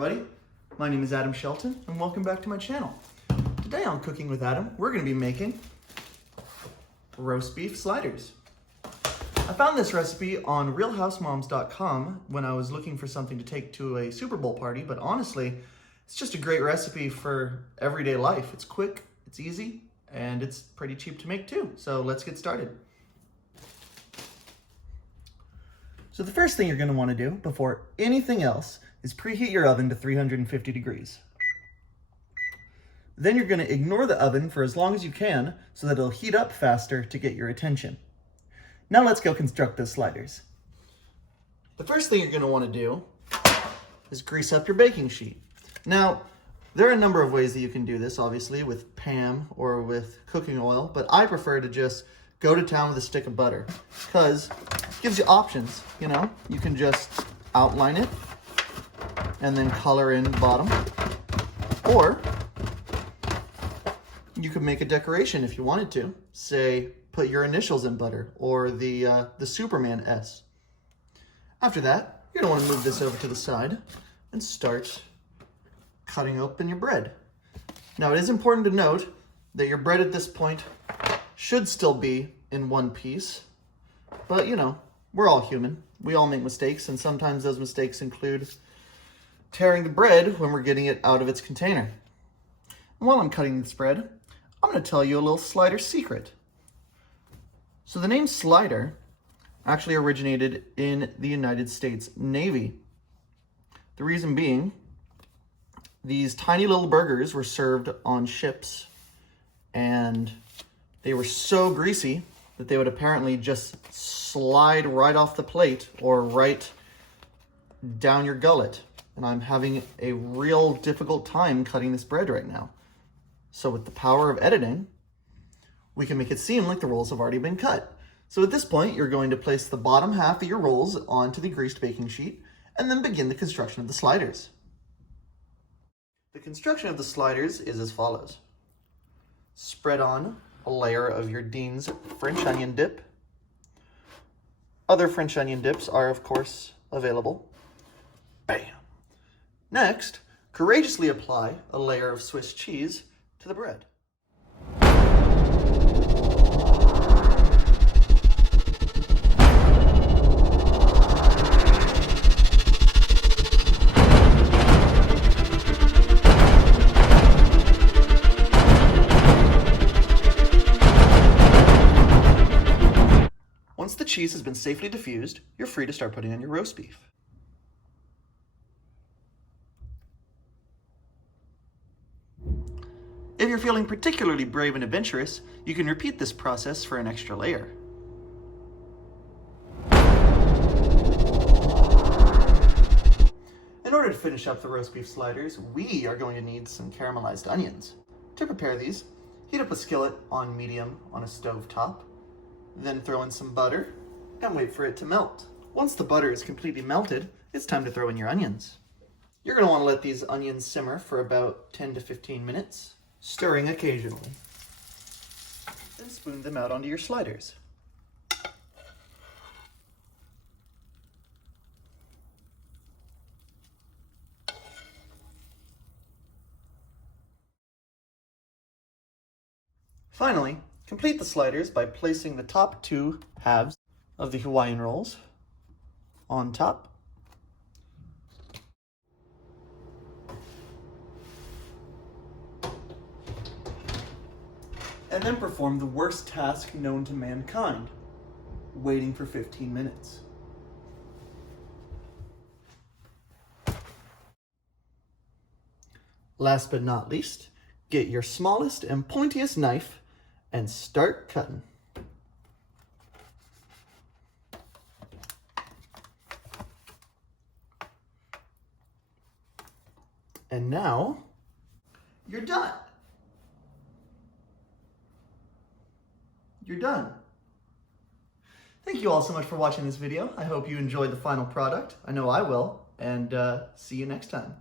everybody. My name is Adam Shelton and welcome back to my channel. Today on Cooking with Adam, we're going to be making roast beef sliders. I found this recipe on realhousemoms.com when I was looking for something to take to a Super Bowl party, but honestly, it's just a great recipe for everyday life. It's quick, it's easy, and it's pretty cheap to make too. So let's get started. So the first thing you're going to want to do before anything else is preheat your oven to 350 degrees. Then you're going to ignore the oven for as long as you can so that it'll heat up faster to get your attention. Now let's go construct those sliders. The first thing you're going to want to do is grease up your baking sheet. Now, there are a number of ways that you can do this, obviously, with Pam or with cooking oil, but I prefer to just go to town with a stick of butter because it gives you options, you know? You can just outline it and then color in the bottom, or you could make a decoration if you wanted to. Say, put your initials in butter or the Superman S. After that, you're gonna want to move this over to the side and start cutting open your bread. Now, it is important to note that your bread at this point should still be in one piece, but you know, we're all human. We all make mistakes, and sometimes those mistakes include tearing the bread when we're getting it out of its container. And while I'm cutting this bread, I'm going to tell you a little slider secret. So the name slider actually originated in the United States Navy. The reason being, these tiny little burgers were served on ships, and they were so greasy that they would apparently just slide right off the plate or right down your gullet. And I'm having a real difficult time cutting this bread right now. So with the power of editing, we can make it seem like the rolls have already been cut. So at this point, you're going to place the bottom half of your rolls onto the greased baking sheet and then begin the construction of the sliders. The construction of the sliders is as follows. Spread on a layer of your Dean's French onion dip. Other French onion dips are, of course, available. Bam! Next, courageously apply a layer of Swiss cheese to the bread. Once the cheese has been safely diffused, you're free to start putting on your roast beef. If you're feeling particularly brave and adventurous, you can repeat this process for an extra layer. In order to finish up the roast beef sliders, we are going to need some caramelized onions. To prepare these, heat up a skillet on medium on a stove top, then throw in some butter and wait for it to melt. Once the butter is completely melted, it's time to throw in your onions. You're going to want to let these onions simmer for about 10 to 15 minutes. Stirring occasionally. Then spoon them out onto your sliders. Finally, complete the sliders by placing the top two halves of the Hawaiian rolls on top. And then perform the worst task known to mankind, waiting for 15 minutes. Last but not least, get your smallest and pointiest knife and start cutting. And now, you're done. You're done. Thank you all so much for watching this video. I hope you enjoyed the final product. I know I will, and see you next time.